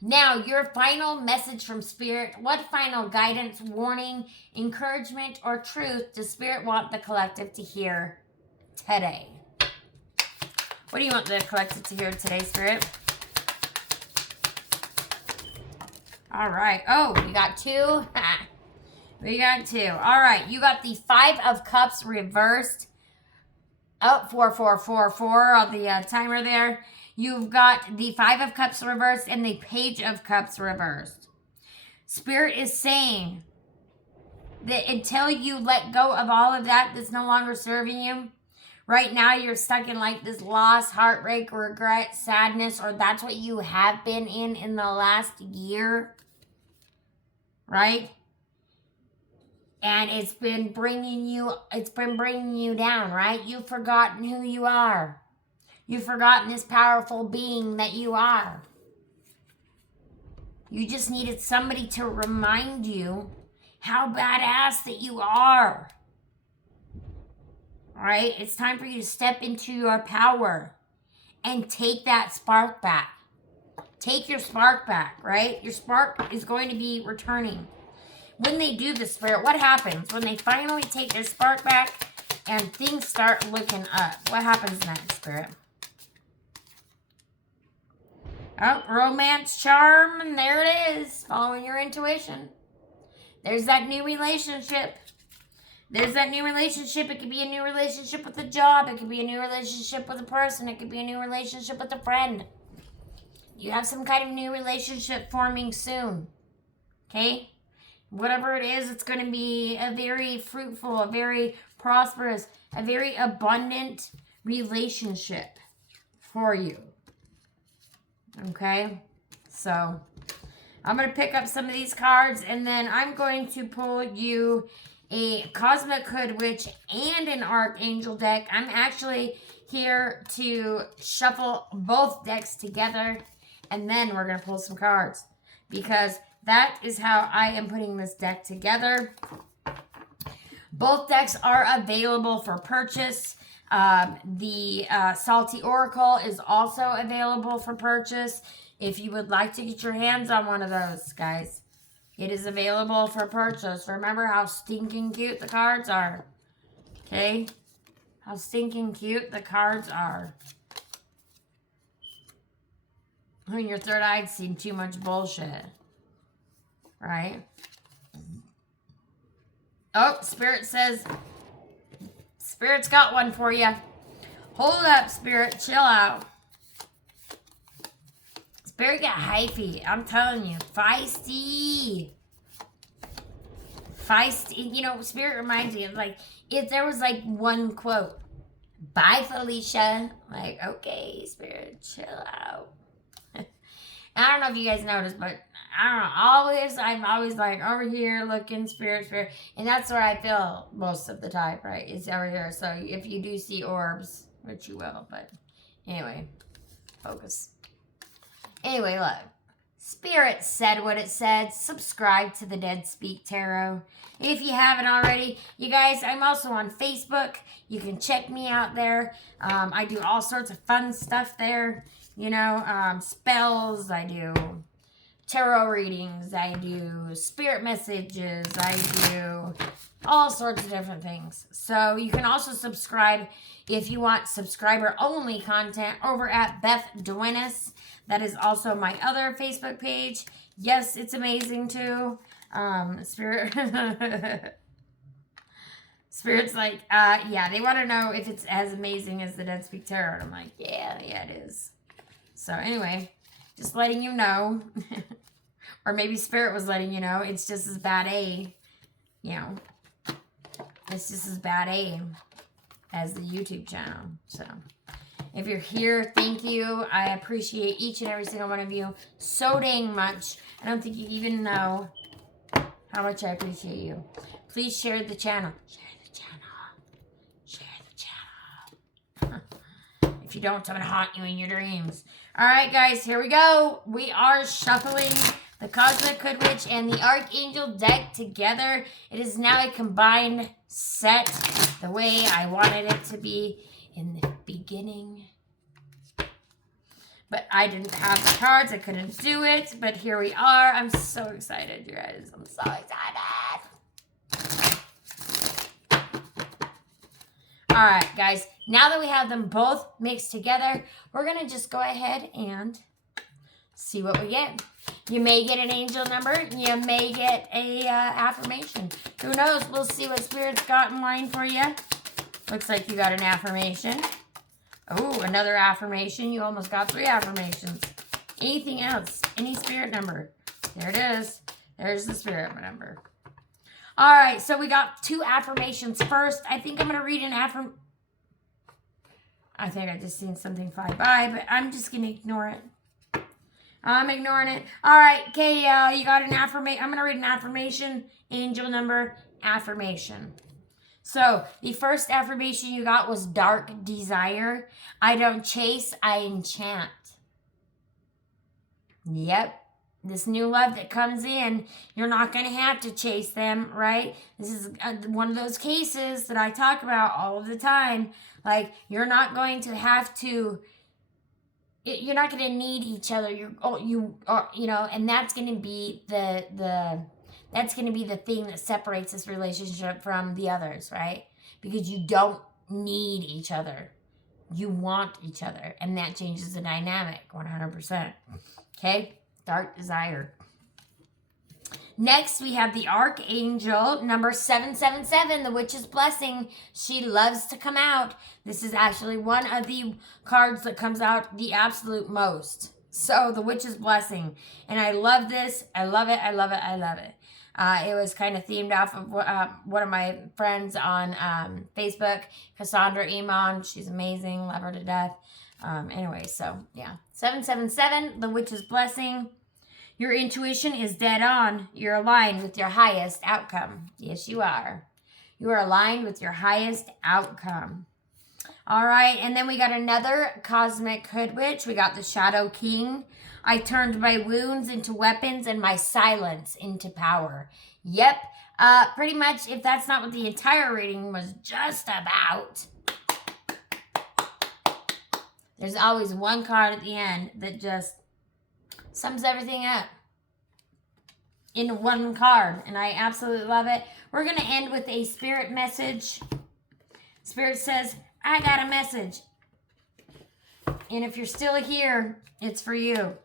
Now, your final message from Spirit. What final guidance, warning, encouragement, or truth does Spirit want the collective to hear today? What do you want the collective to hear today, Spirit? All right. Oh, you got 2. We got 2. All right, you got the 5 of Cups reversed. Oh, 4444 on the timer there. You've got the 5 of Cups reversed and the Page of Cups reversed. Spirit is saying that until you let go of all of that that's no longer serving you, right now you're stuck in like this loss, heartbreak, regret, sadness, or that's what you have been in the last year, right? And it's been bringing you down, right? You've forgotten who you are. You've forgotten this powerful being that you are. You just needed somebody to remind you how badass that you are. All right? It's time for you to step into your power and take that spark back. Take your spark back, right? Your spark is going to be returning. When they do the Spirit, what happens? When they finally take their spark back and things start looking up, what happens next, Spirit? Oh, romance, charm, and there it is. Following your intuition. There's that new relationship. There's that new relationship. It could be a new relationship with a job. It could be a new relationship with a person. It could be a new relationship with a friend. You have some kind of new relationship forming soon. Okay? Whatever it is, it's going to be a very fruitful, a very prosperous, a very abundant relationship for you. Okay? So, I'm going to pick up some of these cards, and then I'm going to pull you a Cosmic Hood Witch and an Archangel deck. I'm actually here to shuffle both decks together, and then we're going to pull some cards, because that is how I am putting this deck together. Both decks are available for purchase. The Salty Oracle is also available for purchase. If you would like to get your hands on one of those, guys, it is available for purchase. Remember how stinking cute the cards are. Okay? How stinking cute the cards are. When your third eye's seen too much bullshit. Right? Oh, Spirit says, Spirit's got one for you. Hold up, Spirit. Chill out. Spirit got hyphy. I'm telling you. Feisty. Feisty. You know, Spirit reminds me of, like, if there was, like, one quote. Bye, Felicia. Like, okay, Spirit, chill out. I don't know if you guys noticed, but I don't know. I'm always like over here looking, Spirit. And that's where I feel most of the time, right? It's over here. So if you do see orbs, which you will, but anyway, focus. Anyway, look. Spirit said what it said. Subscribe to the Dead Speak Tarot. If you haven't already, you guys, I'm also on Facebook. You can check me out there. I do all sorts of fun stuff there. You know, spells, I do tarot readings, I do spirit messages, I do all sorts of different things. So you can also subscribe if you want subscriber-only content over at Beth Duenas. That is also my other Facebook page. Yes, it's amazing too. Spirit's like, yeah, they want to know if it's as amazing as the Dead Speak Tarot. And I'm like, yeah, it is. So anyway, just letting you know, or maybe Spirit was letting you know, it's just as bad it's just as bad as the YouTube channel. So if you're here, thank you. I appreciate each and every single one of you so dang much. I don't think you even know how much I appreciate you. Please share the channel. Share the channel. If you don't, I'm going to haunt you in your dreams. All right, guys, here we go. We are shuffling the Cosmic Hood Witch and the Archangel deck together. It is now a combined set the way I wanted it to be in the beginning. But I didn't have the cards. I couldn't do it. But here we are. I'm so excited, you guys. I'm so excited. All right, guys. Now that we have them both mixed together, we're going to just go ahead and see what we get. You may get an angel number. You may get a affirmation. Who knows? We'll see what Spirit's got in line for you. Looks like you got an affirmation. Oh, another affirmation. You almost got 3 affirmations. Anything else? Any Spirit number? There it is. There's the Spirit number. All right, so we got 2 affirmations. First, I think I'm going to read an affirmation. I think I just seen something fly by, but I'm just going to ignore it. I'm ignoring it. All right, okay, you got an affirmation. I'm going to read an affirmation, angel number, affirmation. So, the first affirmation you got was dark desire. I don't chase, I enchant. Yep. This new love that comes in, you're not going to have to chase them, right? This is one of those cases that I talk about all of the time. Like, you're not going to have to, you're not going to need each other. And that's going to be that's going to be the thing that separates this relationship from the others, right? Because you don't need each other. You want each other. And that changes the dynamic 100%. Okay? Dark desire. Next, we have the Archangel, number 777, the Witch's Blessing. She loves to come out. This is actually one of the cards that comes out the absolute most. So, the Witch's Blessing. And I love this. I love it. I love it. I love it. It was kind of themed off of one of my friends on Facebook, Cassandra Iman. She's amazing. Love her to death. Anyway, so, yeah. 777, the Witch's Blessing. Your intuition is dead on. You're aligned with your highest outcome. Yes, you are. You are aligned with your highest outcome. All right, and then we got another Cosmic Hood Witch. We got the Shadow King. I turned my wounds into weapons and my silence into power. Yep, pretty much if that's not what the entire reading was just about. There's always one card at the end that just sums everything up in one card, and I absolutely love it. We're going to end with a Spirit message. Spirit says, I got a message. And if you're still here, it's for you.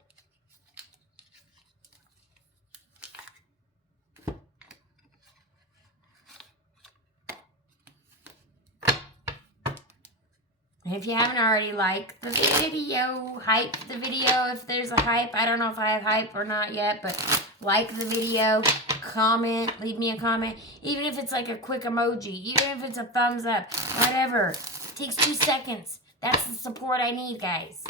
And if you haven't already, like the video, hype the video if there's a hype. I don't know if I have hype or not yet, but like the video, comment, leave me a comment. Even if it's like a quick emoji, even if it's a thumbs up, whatever. It takes 2 seconds. That's the support I need, guys.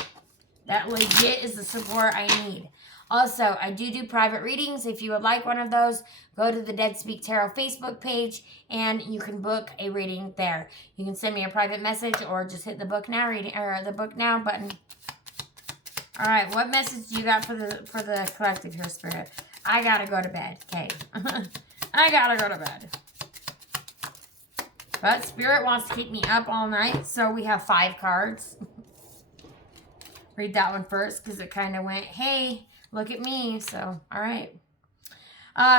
That legit is the support I need. Also, I do private readings. If you would like one of those, go to the Dead Speak Tarot Facebook page and you can book a reading there. You can send me a private message or just hit the book now reading or the book now button. All right, what message do you got for the collective here, Spirit? I gotta go to bed. Okay, I gotta go to bed. But Spirit wants to keep me up all night, so we have 5 cards. Read that one first because it kind of went, hey. Look at me. So, all right.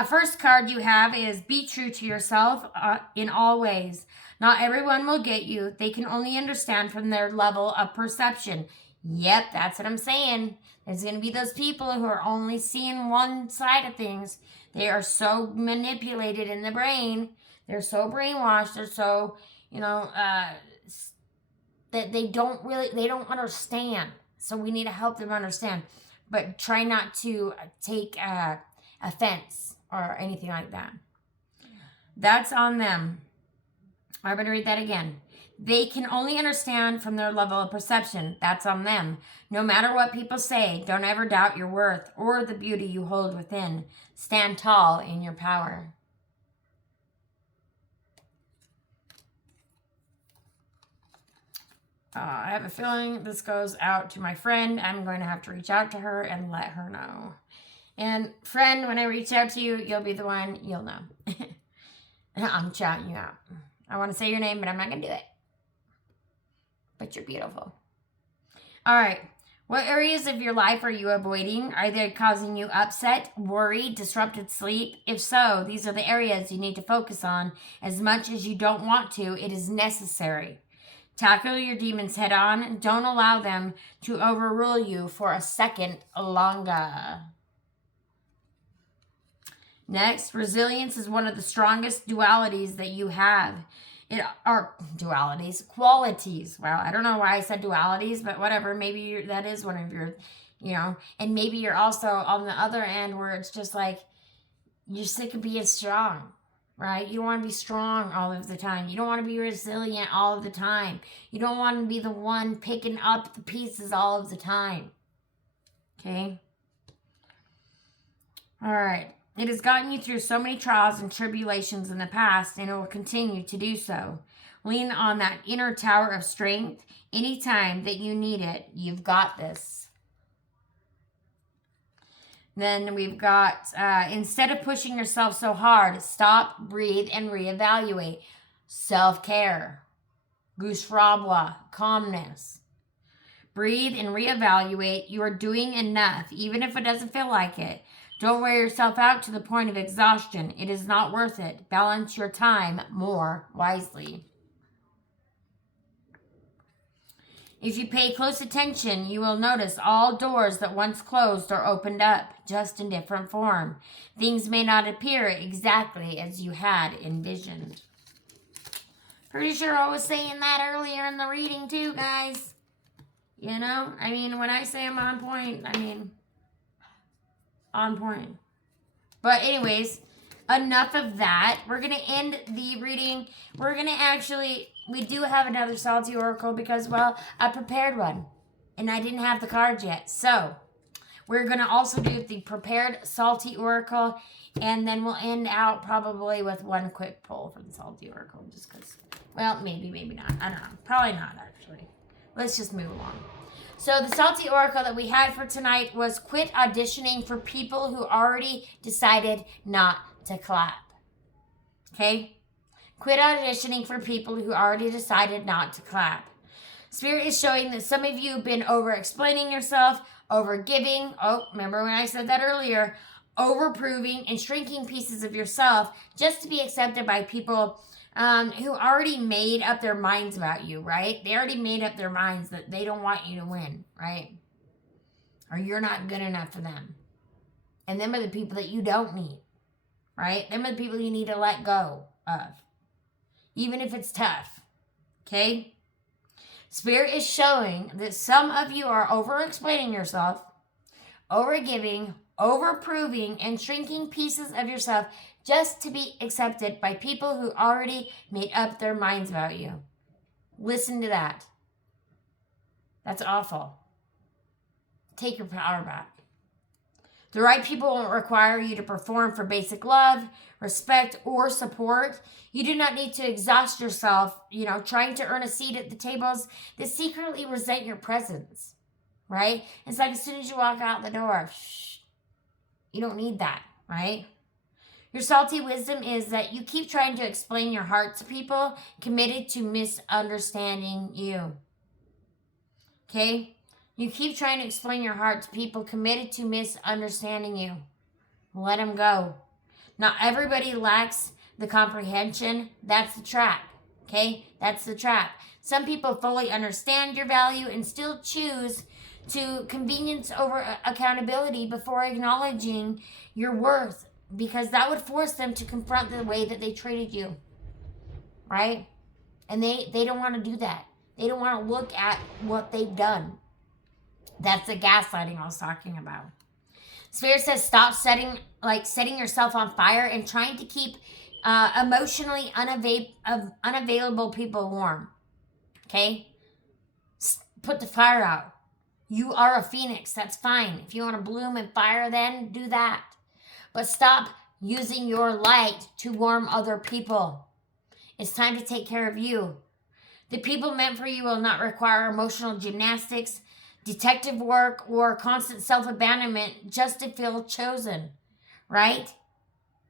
First card you have is be true to yourself in all ways. Not everyone will get you. They can only understand from their level of perception. Yep, that's what I'm saying. There's going to be those people who are only seeing one side of things. They are so manipulated in the brain. They're so brainwashed. They're so, that they don't understand. So we need to help them understand. But try not to take offense or anything like that. That's on them. I'm going to read that again. They can only understand from their level of perception. That's on them. No matter what people say, don't ever doubt your worth or the beauty you hold within. Stand tall in your power. I have a feeling this goes out to my friend. I'm going to have to reach out to her and let her know. And friend, when I reach out to you, you'll be the one, you'll know. I'm shouting you out. I want to say your name, but I'm not going to do it. But you're beautiful. All right. What areas of your life are you avoiding? Are they causing you upset, worry, disrupted sleep? If so, these are the areas you need to focus on. As much as you don't want to, it is necessary. Tackle your demons head on. Don't allow them to overrule you for a second longer. Next, resilience is one of the strongest dualities that you have. It are dualities, qualities. Well, I don't know why I said dualities, but whatever. Maybe that is one of your, and maybe you're also on the other end where it's just like you're sick of being strong, right? You don't want to be strong all of the time. You don't want to be resilient all of the time. You don't want to be the one picking up the pieces all of the time. Okay? All right. It has gotten you through so many trials and tribulations in the past, and it will continue to do so. Lean on that inner tower of strength anytime that you need it. You've got this. Then we've got, instead of pushing yourself so hard, stop, breathe, and reevaluate. Self-care. Goose Rabwa, calmness. Breathe and reevaluate. You are doing enough, even if it doesn't feel like it. Don't wear yourself out to the point of exhaustion. It is not worth it. Balance your time more wisely. If you pay close attention, you will notice all doors that once closed are opened up, just in different form. Things may not appear exactly as you had envisioned. Pretty sure I was saying that earlier in the reading too, guys. When I say I'm on point, on point. But anyways, enough of that. We're going to end the reading. We're going to we do have another Salty Oracle because, I prepared one. And I didn't have the cards yet. So, we're going to also do the prepared Salty Oracle. And then we'll end out probably with one quick pull from the Salty Oracle. Just because, maybe not. I don't know. Probably not, actually. Let's just move along. So the Salty Oracle that we had for tonight was quit auditioning for people who already decided not to clap. Okay? Quit auditioning for people who already decided not to clap. Spirit is showing that some of you have been over-explaining yourself, over-giving. Oh, remember when I said that earlier? Over-proving and shrinking pieces of yourself just to be accepted by people who already made up their minds about you, right? They already made up their minds that they don't want you to win, right? Or you're not good enough for them. And them are the people that you don't need, right? Them are the people you need to let go of, even if it's tough, okay? Spirit is showing that some of you are over-explaining yourself, over-giving, over-proving, and shrinking pieces of yourself just to be accepted by people who already made up their minds about you. Listen to that. That's awful. Take your power back. The right people won't require you to perform for basic love, respect, or support. You do not need to exhaust yourself, trying to earn a seat at the tables that secretly resent your presence, right? It's like as soon as you walk out the door, you don't need that, right? Your salty wisdom is that you keep trying to explain your heart to people committed to misunderstanding you. Okay? You keep trying to explain your heart to people committed to misunderstanding you. Let them go. Not everybody lacks the comprehension. That's the trap. Okay? That's the trap. Some people fully understand your value and still choose to convenience over accountability before acknowledging your worth, because that would force them to confront the way that they treated you, right? And they don't want to do that. They don't want to look at what they've done. That's the gaslighting I was talking about. Spirit says stop setting yourself on fire and trying to keep emotionally unavailable people warm. Okay? Put the fire out. You are a phoenix. That's fine. If you want to bloom and fire, then do that. But stop using your light to warm other people. It's time to take care of you. The people meant for you will not require emotional gymnastics, detective work, or constant self-abandonment just to feel chosen, right?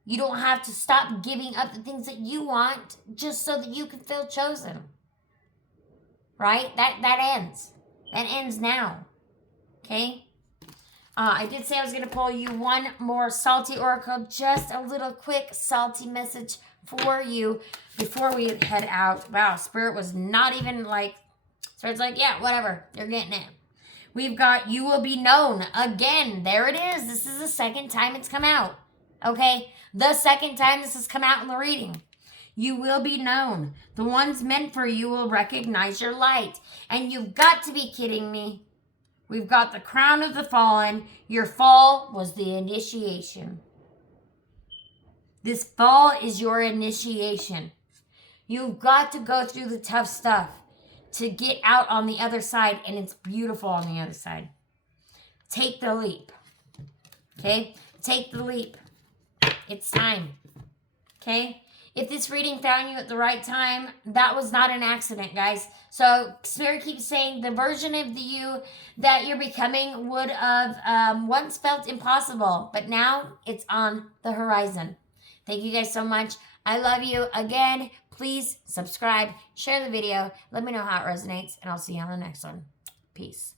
You don't have to stop giving up the things that you want just so that you can feel chosen, right? That ends. That ends now, okay? I did say I was going to pull you one more Salty Oracle, just a little quick salty message for you before we head out. Wow, Spirit was not even Spirit's like, yeah, whatever, you're getting it. We've got You Will Be Known. Again, there it is. This is the second time it's come out. Okay? The second time this has come out in the reading. You will be known. The ones meant for you will recognize your light. And you've got to be kidding me. We've got the crown of the fallen. Your fall was the initiation. This fall is your initiation. You've got to go through the tough stuff to get out on the other side, and it's beautiful on the other side. Take the leap. Okay? Take the leap. It's time. Okay? If this reading found you at the right time, that was not an accident, guys. So Spirit keeps saying the version of the you that you're becoming would have once felt impossible, but now it's on the horizon. Thank you guys so much. I love you. Again, please subscribe, share the video, let me know how it resonates, and I'll see you on the next one. Peace.